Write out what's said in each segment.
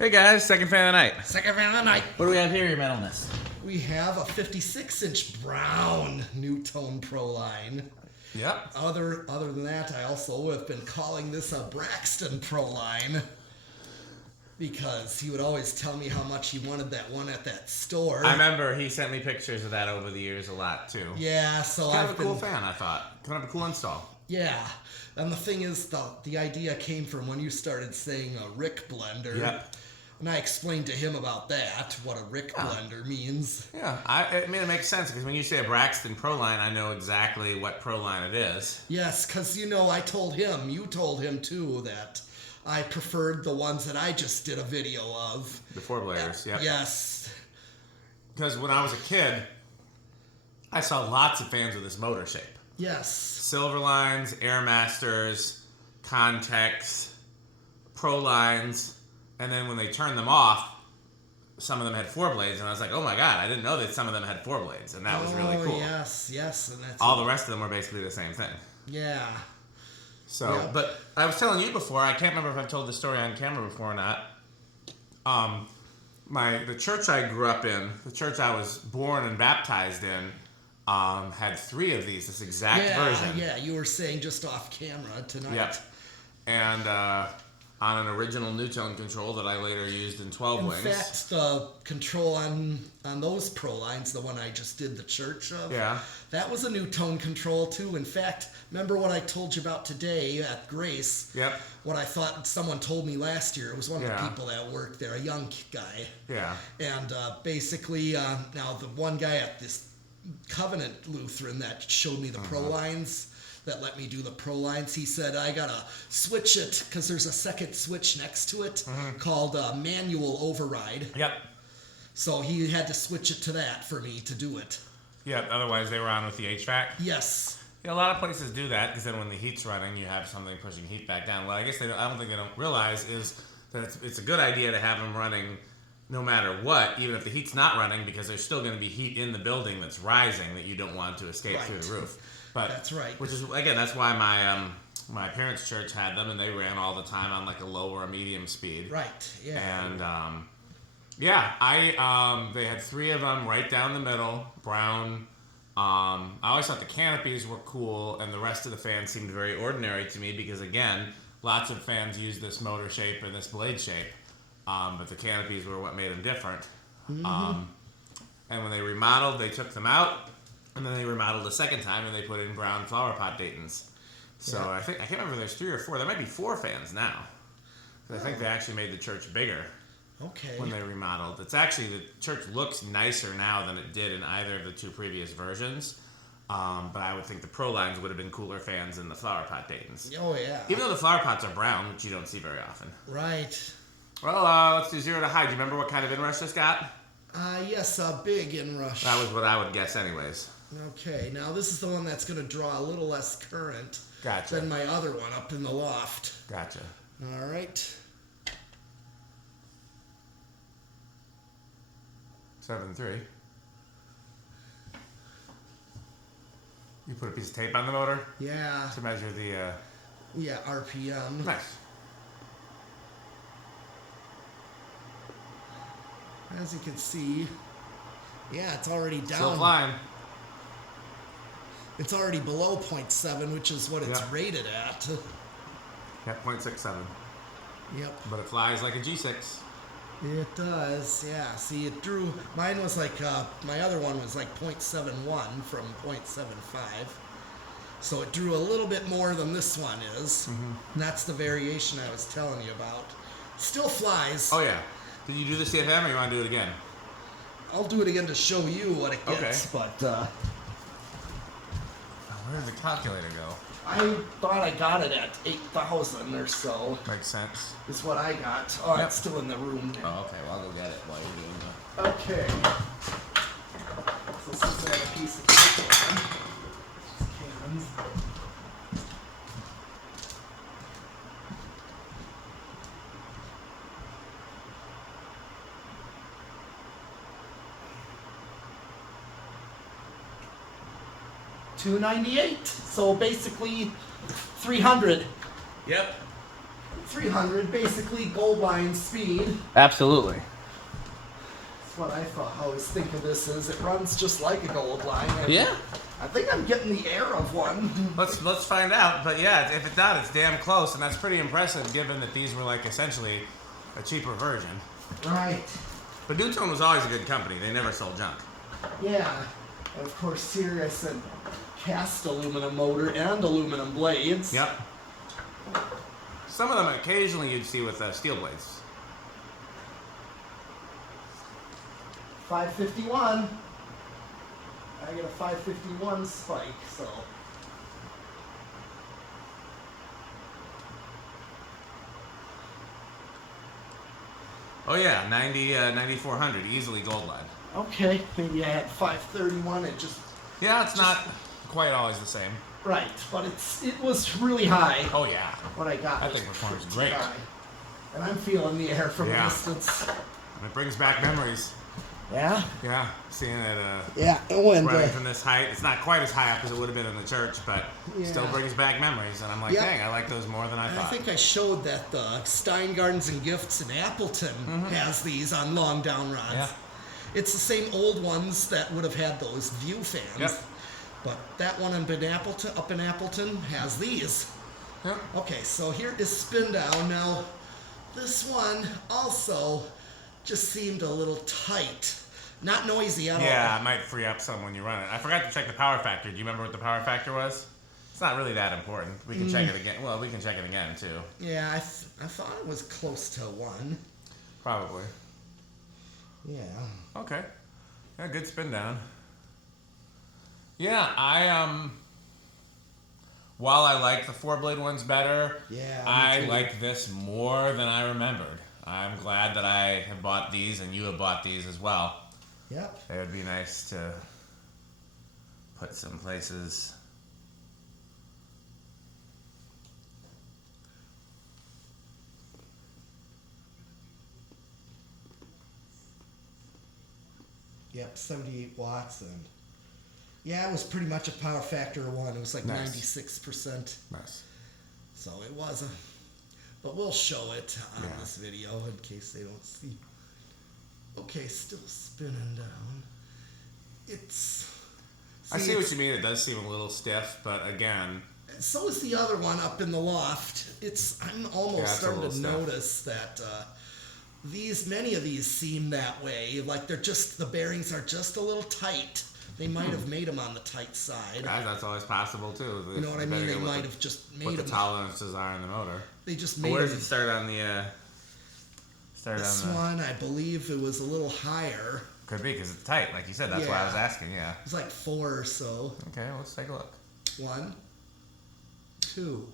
Hey guys, second fan of the night. Second fan of the night. What do we have here, your metalness? We have a 56-inch brown Nutone Proline. Yep. Other than that, I also have been calling this a Braxton Proline because he would always tell me how much he wanted that one at that store. I remember he sent me pictures of that over the years a lot too. Yeah, so Kind of a cool fan, I thought. Kind of a cool install. Yeah, and the thing is, the idea came from when you started saying a Rick blender. Yep. And I explained to him about that, what a Rick blender means. Yeah, I mean, it makes sense because when you say a Braxton Proline, I know exactly what Proline it is. Yes, because, I told him, you told him too, that I preferred the ones that I just did a video of. The four bladers, yep. Yes. Because when I was a kid, I saw lots of fans with this motor shape. Yes. Silverlines, Airmasters, Contex, Prolines. And then when they turned them off, some of them had four blades, and I was like, "Oh my god! I didn't know that some of them had four blades," and that was really cool. Yes, and that's all the rest of them were basically the same thing. Yeah. So, yep. But I was telling you before, I can't remember if I've told this story on camera before or not. The church I grew up in, the church I was born and baptized in, had three of these, this exact version. Yeah, you were saying just off camera tonight. Yep. And on an original Nutone control that I later used in 12 wings. In fact, the control on those Prolines, the one I just did the church of, that was a Nutone control too. In fact, remember what I told you about today at Grace? Yep. What I thought someone told me last year. It was one of the people that worked there, a young guy. Yeah. And basically, now the one guy at this Covenant Lutheran that showed me the Prolines, that let me do the Prolines, he said I gotta switch it because there's a second switch next to it called manual override. Yep. So he had to switch it to that for me to do it. Yep. Otherwise, they were on with the HVAC. Yes. Yeah, a lot of places do that because then when the heat's running, you have something pushing heat back down. Well, I guess I don't think they don't realize is that it's a good idea to have them running no matter what, even if the heat's not running, because there's still going to be heat in the building that's rising that you don't want to escape through the roof. But that's right. Which is, again, that's why my parents' church had them, and they ran all the time on like a low or a medium speed. Right. Yeah. And they had three of them right down the middle, brown. I always thought the canopies were cool, and the rest of the fans seemed very ordinary to me because, again, lots of fans use this motor shape and this blade shape, but the canopies were what made them different. And when they remodeled, they took them out. And then they remodeled a second time, and they put in brown flower pot Daytons. So I can't remember if there's three or four. There might be four fans now. I think they actually made the church bigger. Okay. When they remodeled, it's actually the church looks nicer now than it did in either of the two previous versions. But I would think the Prolines would have been cooler fans than the flower pot Daytons. Oh yeah. Even though the flower pots are brown, which you don't see very often. Right. Well, let's do 0 to high. Do you remember what kind of inrush this got? Yes, a big inrush. That was what I would guess, anyways. Okay, now this is the one that's going to draw a little less current than my other one up in the loft. Gotcha. All right. 7.3. You put a piece of tape on the motor? Yeah. To measure the... Yeah, RPM. Nice. As you can see, yeah, it's already down. Still flying. It's already below 0.7, which is what it's rated at. Yeah, 0.67. Yep. But it flies like a G6. It does, yeah. See, it drew... Mine was like... my other one was like 0.71 from 0.75. So it drew a little bit more than this one is. And that's the variation I was telling you about. Still flies. Oh, yeah. Did you do the CFM or you want to do it again? I'll do it again to show you what it gets, but... Where did the calculator go? I thought I got it at 8,000 or so. Makes sense. Is what I got. Oh, it's still in the room now. Oh, okay. Well, I'll go get it while you're doing that. Okay. So since I have a piece of paper, cans. $298. So basically 300. Yep. 300, basically gold line speed. Absolutely. That's what I thought. I always think of this as it runs just like a gold line. And Yeah. I think I'm getting the air of one. Let's find out. But yeah, if it's not, it's damn close, and that's pretty impressive given that these were like essentially a cheaper version. Right. But Nutone was always a good company. They never sold junk. Yeah. And of course here I said cast aluminum motor and aluminum blades. Yep. Some of them occasionally you'd see with steel blades. 551. I get a 551 spike, so. Oh yeah, 9400, easily gold line. Okay, maybe I had 531 and just. Yeah, it's not quite always the same. Right, but it was really high. Oh yeah. What I got. That thing performs great. High. And I'm feeling the air from a distance. And it brings back memories. Yeah? Yeah, seeing it Yeah, when running from this height. It's not quite as high up as it would have been in the church, but still Yeah. brings back memories. And I'm like, dang, I like those more than I I thought. think I showed that the Stein Gardens and Gifts in Appleton has these on long down rods. Yeah. It's the same old ones that would have had those view fans. Yep. But that one up in Appleton has these. Yep. Okay, so here is spin down. Now, this one also just seemed a little tight. Not noisy at all. Yeah, it might free up some when you run it. I forgot to check the power factor. Do you remember what the power factor was? It's not really that important. We can check it again. Well, we can check it again, too. Yeah, I thought it was close to 1. Probably. Yeah. Okay. Yeah, good spin down. Yeah, while I like the 4-blade ones better, Yeah, me I too. like this more than I remembered. I'm glad that I have bought these and you have bought these as well. Yep. It would be nice to put some places. Yep, 78 watts, and yeah, it was pretty much a power factor of 1. It was like Nice. 96%. Nice. So it was but we'll show it on Yeah. this video in case they don't see. Okay, still spinning down. I see what you mean. It does seem a little stiff, but again, So is the other one up in the loft. I'm almost it's a starting little to stiff. notice that many of these seem that way. Like the bearings are just a little tight. They might have made them on the tight side. guys, that's always possible too. You know what I mean? They depending on might have just made what the them. tolerances are in the motor. They just But made where them. does it start on the? This one, I believe it was a little higher. Could be because it's tight, like you said. That's why I was Yeah. asking. Yeah. It was like 4 or so. Okay, well, let's take a look. 1, 2,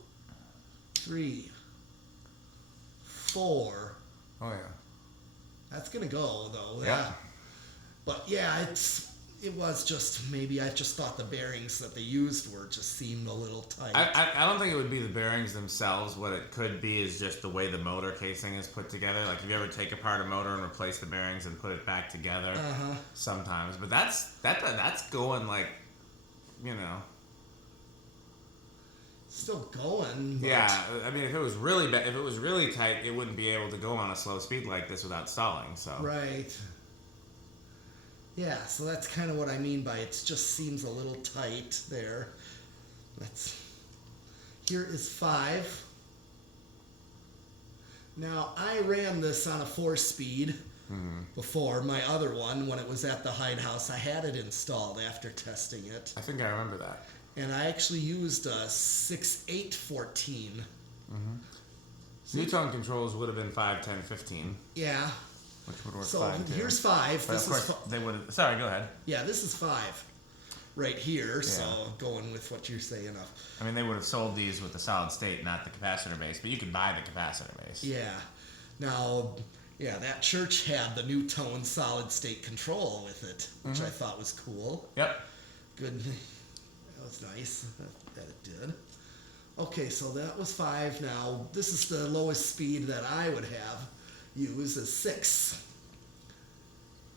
3, 4. Oh yeah. That's gonna go though. Yeah. But yeah, it was just maybe I just thought the bearings that they used seemed a little tight. I don't think it would be the bearings themselves. What it could be is just the way the motor casing is put together. Like, if you ever take apart a motor and replace the bearings and put it back together, sometimes. But that's going like, you know. Still going. But Yeah, I mean, if it was really if it was really tight, it wouldn't be able to go on a slow speed like this without stalling. So. Right. Yeah, so that's kind of what I mean by it just seems a little tight there. Here is 5. Now, I ran this on a 4-speed before. My other one, when it was at the Hyde House, I had it installed after testing it. I think I remember that. And I actually used a 6/8/14. Nutone controls would have been 5, 10, 15, Yeah. which would work So fine too. here's 5. But This of is course, they would have. Sorry, go ahead. yeah, this is 5 right here. Yeah. So going with what you're saying of I mean, they would have sold these with the solid state, not the capacitor base, but you could buy the capacitor base. yeah. Now, yeah, that church had the Nutone solid state control with it, which I thought was cool. Yep. Good. That was nice that it did. Okay, so that was 5. Now, this is the lowest speed that I would have used is 6.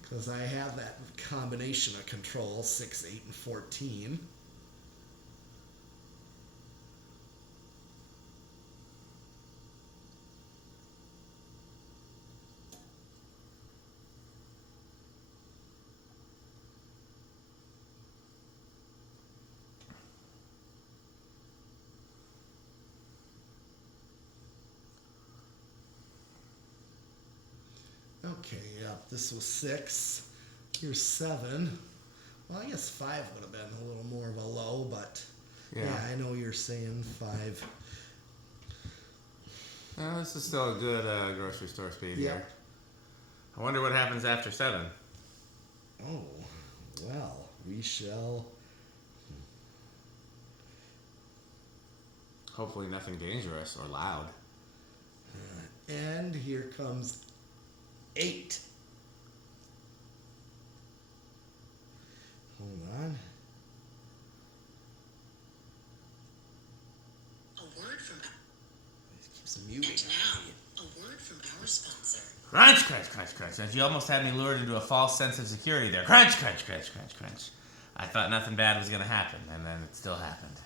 Because I have that combination of control, 6, 8, and 14. Okay, yep, this was 6. Here's 7. Well, I guess 5 would have been a little more of a low, but yeah, I know you're saying 5. This is still a good grocery store speed Yep. here. I wonder what happens after 7. Oh, well, we shall. Hopefully nothing dangerous or loud. And here comes 8. Hold on. A word from It keeps muting. and now, a word from our sponsor. Crunch, crunch, crunch, crunch. As you almost had me lured into a false sense of security there. Crunch, crunch, crunch, crunch, crunch. I thought nothing bad was going to happen, and then it still happened.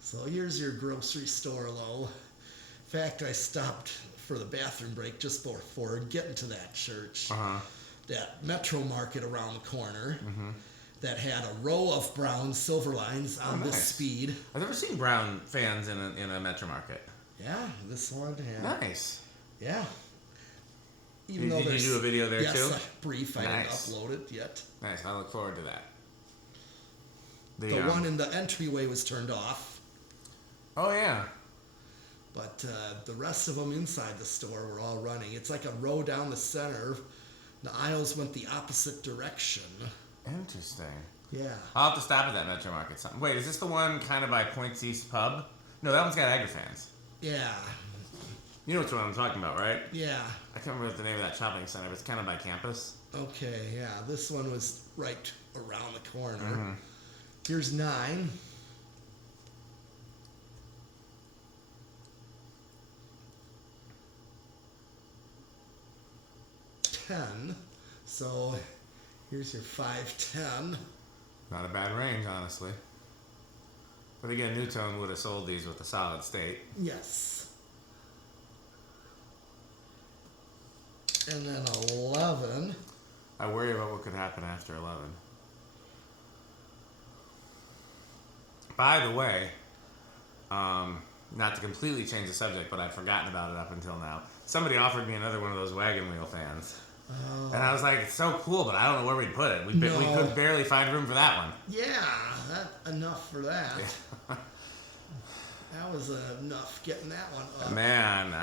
So here's your grocery store low. In fact, I stopped for the bathroom break just before getting to that church. Uh-huh. That Metro Market around the corner that had a row of brown silver lines on this nice. speed. I've never seen brown fans in a Metro Market. Yeah, this one had. Nice. Yeah. Did you do a video there yes, too? Brief. I didn't Nice. upload it yet. Nice. I look forward to that. The one in the entryway was turned off, Oh, yeah. but the rest of them inside the store were all running. It's like a row down the center. The aisles went the opposite direction. Interesting. Yeah. I'll have to stop at that Metro Market. Wait, is this the one kind of by Points East Pub? No, that one's got Agri fans. Yeah. You know which one I'm talking about, right? Yeah. I can't remember the name of that shopping center, but it's kind of by campus. Okay, yeah. This one was right around the corner. Here's 9. $10. So here's your 5-10. Not a bad range, honestly. But again, Nutone would have sold these with a solid state. Yes. And then 11. I worry about what could happen after 11. By the way, not to completely change the subject, but I'd forgotten about it up until now. Somebody offered me another one of those wagon wheel fans. Oh. And I was like, it's so cool, but I don't know where we'd put it. We could barely find room for that one. Yeah, that enough for that. That was enough getting that one up. Man,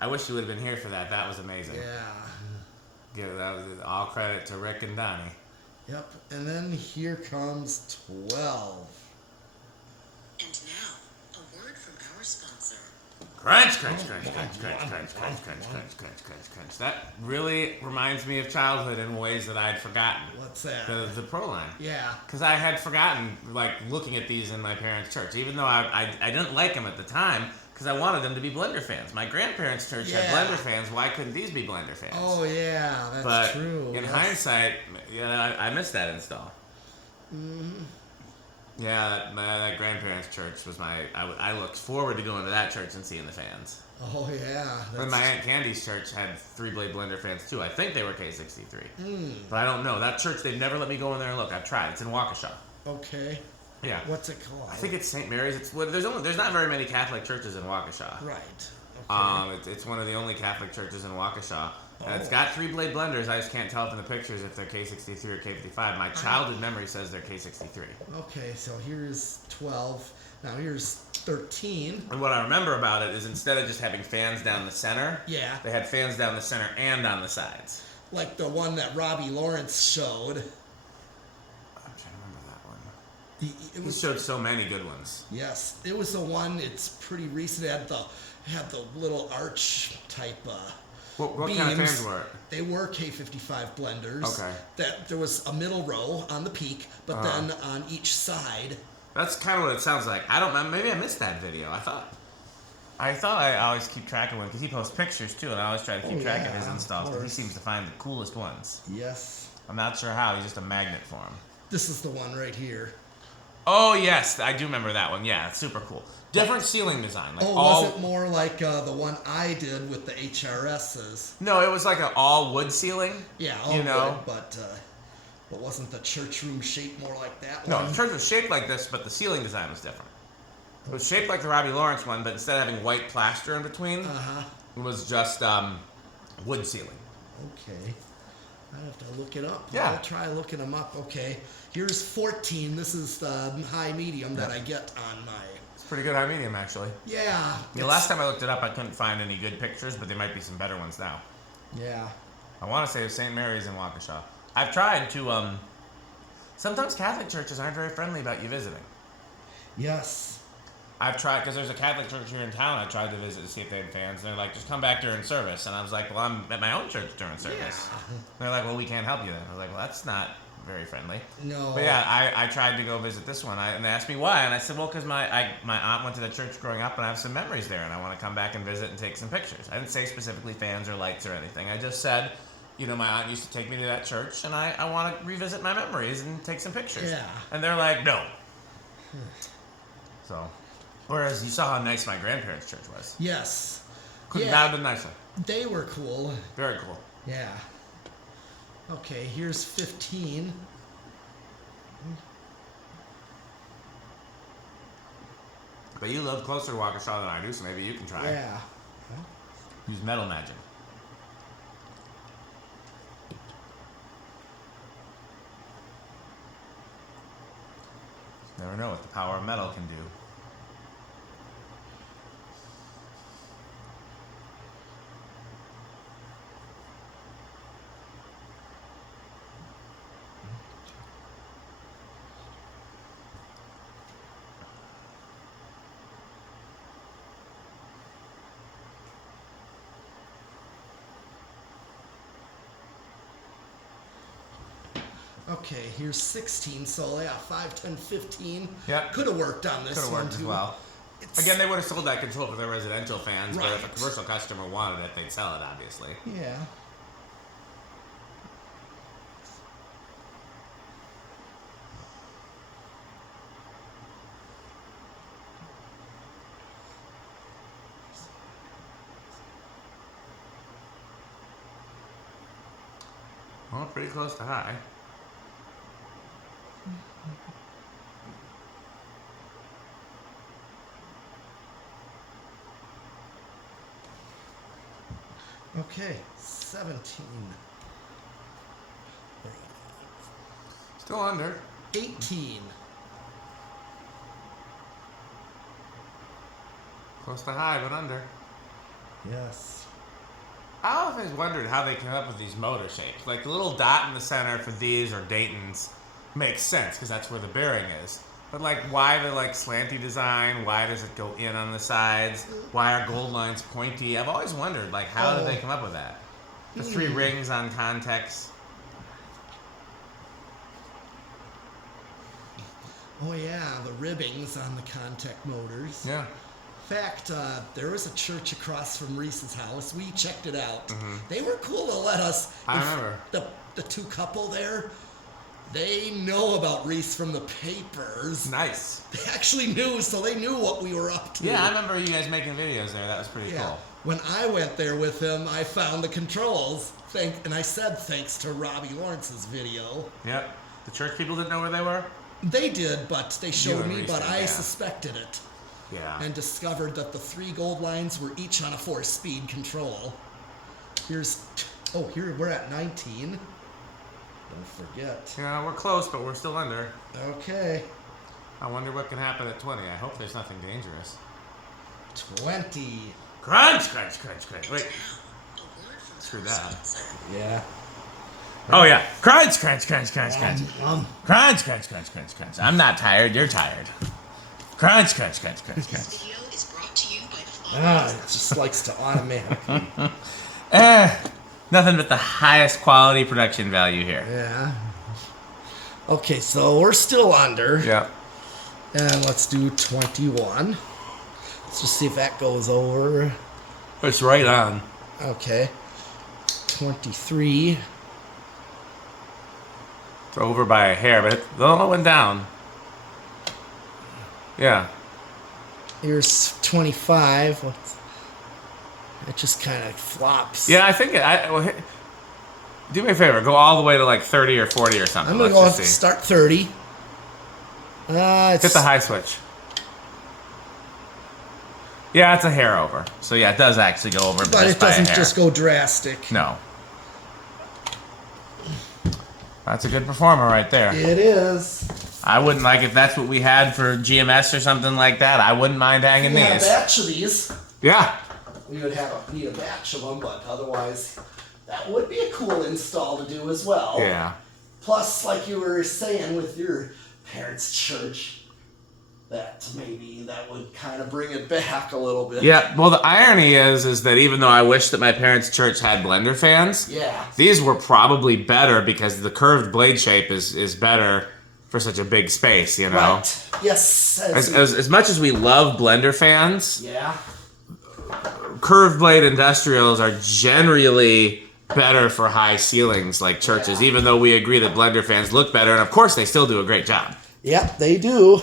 I wish you would have been here for that. That was amazing. Yeah. That was all credit to Rick and Donnie. Yep. And then here comes 12. And now, a word from our sponsor. Crunch, crunch, crunch, crunch, crunch, crunch, crunch, crunch, crunch, crunch, crunch, crunch. That really reminds me of childhood in ways that I'd forgotten. What's that? The Proline. Yeah. Because I had forgotten, like, looking at these in my parents' church, even though I didn't like them at the time, because I wanted them to be Blender fans. My grandparents' church had Blender fans. Why couldn't these be Blender fans? Oh, yeah, that's but true. in Yes. hindsight, yeah, I missed that install. Yeah, that grandparents' church was I looked forward to going to that church and seeing the fans. Oh, yeah. And my Aunt Candy's church had 3-blade Blender fans too. I think they were K63. But I don't know. That church, they've never let me go in there and look. I've tried. It's in Waukesha. Okay. Yeah. What's it called? I think it's St. Mary's. There's not very many Catholic churches in Waukesha. Right. Okay. It's one of the only Catholic churches in Waukesha. And it's got 3-blade blenders. I just can't tell from the pictures if they're K63 or K55. My childhood memory says they're K63. Okay, so here's 12. Now here's 13. And what I remember about it is instead of just having fans down the center, Yeah. they had fans down the center and on the sides. Like the one that Robbie Lawrence showed. I'm trying to remember that one. It He was showed so many good ones. Yes, it was the one. It's pretty recent. It had the little arch type. What beams. kind of fans were it? They were K55 blenders. Okay. That there was a middle row on the peak, but then on each side. That's kind of what it sounds like. I don't. Maybe I missed that video. I thought I always keep track of one because he posts pictures too, and I always try to keep track of his installs because he seems to find the coolest ones. Yes. I'm not sure how. He's just a magnet for them. This is the one right here. Oh yes, I do remember that one. Yeah, it's super cool. Different ceiling design. Like Was it more like the one I did with the HRSs? No, it was like an all wood ceiling. Yeah, all wood, but wasn't the church room shaped more like that No, one? the church was shaped like this, but the ceiling design was different. It was shaped like the Robbie Lawrence one, but instead of having white plaster in between, it was just Wood ceiling. Okay. I have to look it up. Yeah. I'll try looking them up. Okay. Here's 14. This is the high medium that I get on my. It's pretty good high medium, actually. Yeah. The last time I looked it up, I couldn't find any good pictures, but there might be some better ones now. Yeah. I want to say St. Mary's in Waukesha. I've tried to, sometimes Catholic churches aren't very friendly about you visiting. Yes. I've tried, because there's a Catholic church here in town, I tried to visit to see if they had fans, and they're like, just come back during service. And I was like, well, I'm at my own church during service. Yeah. And they're like, well, we can't help you then. I was like, well, that's not very friendly. No. But yeah, I tried to go visit this one, and they asked me why, and I said, well, because my aunt went to the church growing up, and I have some memories there, and I want to come back and visit and take some pictures. I didn't say specifically fans or lights or anything. I just said, you know, my aunt used to take me to that church, and I want to revisit my memories and take some pictures. Yeah. And they're like, no. So, whereas you saw how nice my grandparents' church was. Yes. Couldn't not have been nicer. They were cool. Very cool. Yeah. Okay, here's 15. But you live closer to Waukesha than I do, so maybe you can try. Yeah. Use metal magic. Never know what the power of metal can do. Okay, here's 16. So yeah, 5, 10, 15. Yep. Could have worked on this Could have one worked too. as well. It's- Again, they would have sold that control for their residential fans, but if a Right. commercial customer wanted it, they'd sell it, obviously. Yeah. Well, pretty close to high. Okay, 17. Still under. 18. Close to high, but under. Yes. I always wondered how they came up with these motor shapes. Like the little dot in the center for these or Dayton's makes sense because that's where the bearing is. But like, why the like slanty design? Why does it go in on the sides? Why are gold lines pointy? I've always wondered like, how did they come up with that? The 3 rings on context. Oh yeah, the ribbings on the contact motors. Yeah. In fact, there was a church across from Reese's house. We checked it out. Mhm. They were cool to let us. I remember. The two couple there, they know about Reese from the papers. Nice. They actually knew, so they knew what we were up to. Yeah, I remember you guys making videos there. That was pretty cool. When I went there with him, I found the controls. And I said thanks to Robbie Lawrence's video. Yep. The church people didn't know where they were? They did, but they showed and me, Reese but did, I yeah. suspected it. Yeah. And discovered that the 3 gold lines were each on a 4-speed control. Here we're at 19. Don't forget. Yeah, we're close, but we're still under. Okay. I wonder what can happen at 20. I hope there's nothing dangerous. 20. Crunch, crunch, crunch, crunch. Wait. A word from Screw that. Yeah. Oh, yeah. Crunch, crunch, crunch, crunch, crunch. Um, Crunch, crunch, crunch, crunch, crunch. I'm not tired. You're tired. Crunch, crunch, crunch, crunch, This crunch. video is brought to you by the it just likes to automate. Nothing but the highest quality production value here. Yeah. Okay, so we're still under. Yep. And let's do 21. Let's just see if that goes over. It's right on. Okay. 23. It's over by a hair, but it all went down. Yeah. Here's 25. It just kind of flops. Yeah, I think do me a favor. Go all the way to like 30 or 40 or something. I'm going to Let's go just see. start 30. Hit the high switch. Yeah, it's a hair over. So yeah, it does actually go over, But it doesn't just go drastic. No. That's a good performer right there. It is. I wouldn't like if that's what we had for GMS or something like that. I wouldn't mind hanging We had a these. batch of these. Yeah. We would need a batch of them, but otherwise, that would be a cool install to do as well. Yeah. Plus, like you were saying with your parents' church, that maybe that would kind of bring it back a little bit. Yeah. Well, the irony is that even though I wish that my parents' church had blender fans, Yeah. these were probably better because the curved blade shape is better for such a big space, you know? Right. Yes. As much as we love blender fans, Yeah. curved blade industrials are generally better for high ceilings like churches, Yeah. even though we agree that blender fans look better, and of course they still do a great job. Yep, they do.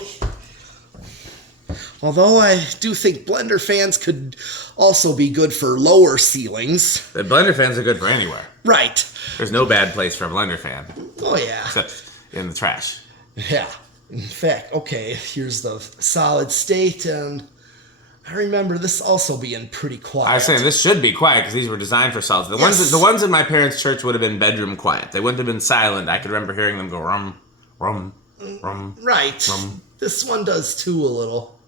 Although I do think blender fans could also be good for lower ceilings. The blender fans are good for anywhere. Right. There's no bad place for a blender fan, Oh, yeah. except in the trash. Yeah. In fact, okay, here's the solid state, and I remember this also being pretty quiet. I was saying this should be quiet because these were designed for solids. The ones in my parents' church would have been bedroom quiet. They wouldn't have been silent. I could remember hearing them go rum, rum, rum. Right. Rum. This one does too a little.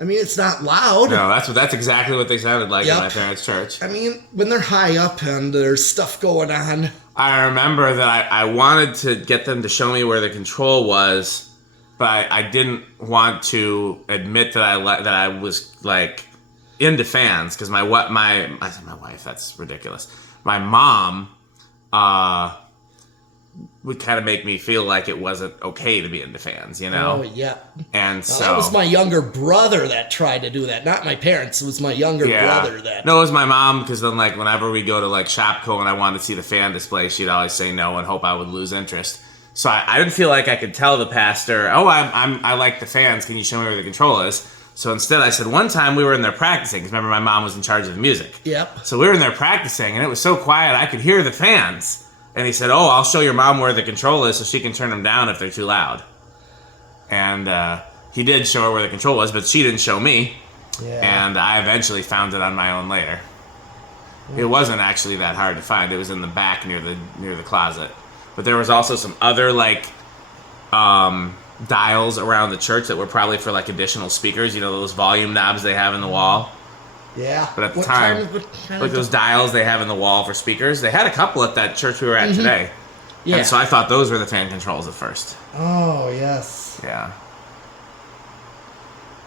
I mean, it's not loud. No, that's exactly what they sounded like in Yep. my parents' church. I mean, when they're high up and there's stuff going on. I remember that I wanted to get them to show me where the control was, but I didn't want to admit that I was like into fans because I said my wife, that's ridiculous. My mom would kind of make me feel like it wasn't okay to be into fans, you know? Oh, yeah. And Well, so that was my younger brother that tried to do that. Not my parents. It was my younger brother that. No, it was my mom because then like whenever we go to like Shopko and I wanted to see the fan display, she'd always say no and hope I would lose interest. So I didn't feel like I could tell the pastor, oh, I like the fans. Can you show me where the control is? So instead I said one time we were in there practicing because remember my mom was in charge of the music. Yep. So we were in there practicing and it was so quiet I could hear the fans. And he said, oh, I'll show your mom where the control is so she can turn them down if they're too loud. And he did show her where the control was, but she didn't show me. Yeah. And I eventually found it on my own later. It wasn't actually that hard to find. It was in the back near the closet. But there was also some other like dials around the church that were probably for like additional speakers. You know those volume knobs they have in the wall. Yeah. But at the What time, what kind like of those dials they have in the wall for speakers, they had a couple at that church we were at today. Yeah. And so I thought those were the fan controls at first. Oh, yes. Yeah.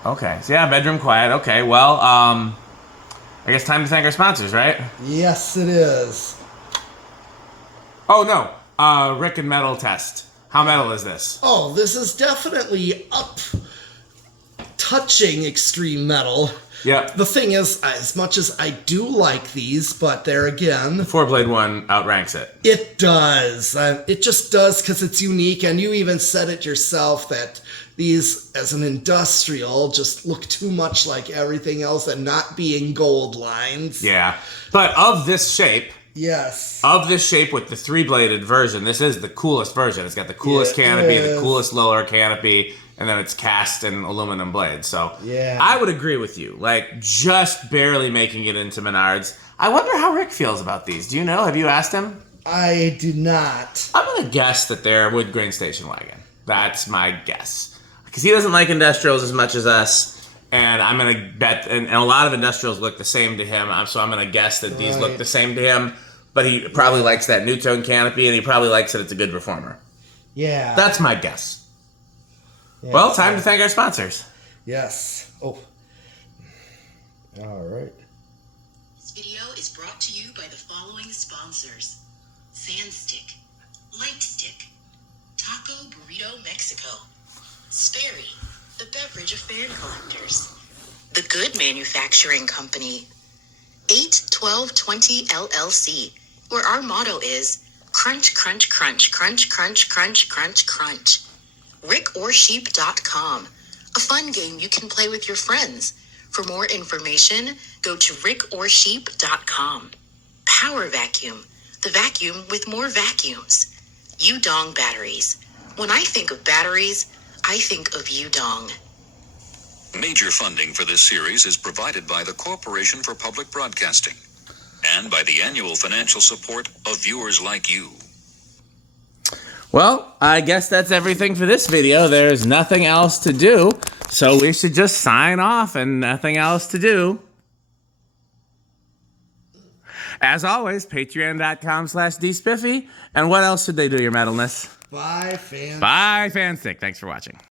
Okay. So yeah, bedroom quiet. Okay. Well, I guess time to thank our sponsors, right? Yes, it is. Oh no. Rick and Metal test. How metal is this? Oh, this is definitely up touching extreme metal. Yep. The thing is, as much as I do like these, but there again, The 4-blade one outranks it. it does. It just does because it's unique, and you even said it yourself that these, as an industrial, just look too much like everything else and not being gold lines. Yeah. But of this shape Yes. with the 3-bladed version, this is the coolest version. It's got the coolest It canopy, the is. coolest lower canopy, and then it's cast in aluminum blades. So Yeah. I would agree with you. Like just barely making it into Menards. I wonder how Rick feels about these. Do you know? Have you asked him? I do not. I'm gonna guess that they're wood grain station wagon. That's my guess. Because he doesn't like industrials as much as us. And I'm gonna bet, and a lot of industrials look the same to him. So I'm gonna guess that these look Right. the same to him. But he probably likes that Nutone canopy, and he probably likes that it's a good performer. Yeah. That's my guess. Yeah, Well, time to thank our sponsors. Yes. Oh. All right. This video is brought to you by the following sponsors: Sandstick, Light Stick, Taco Burrito Mexico, Sperry, the beverage of fan collectors, The Good Manufacturing Company, 81220 LLC, where our motto is crunch, crunch, crunch, crunch, crunch, crunch, crunch, crunch. RickOrSheep.com, a fun game you can play with your friends. For more information, go to RickOrSheep.com. Power Vacuum, the vacuum with more vacuums. Udong batteries. When I think of batteries, I think of Udong. Major funding for this series is provided by the Corporation for Public Broadcasting and by the annual financial support of viewers like you. Well, I guess that's everything for this video. There's nothing else to do, so we should just sign off and nothing else to do. As always, patreon.com/dspiffy. And what else should they do, your metalness? Bye, fans. Bye, Fanstick. Thanks for watching.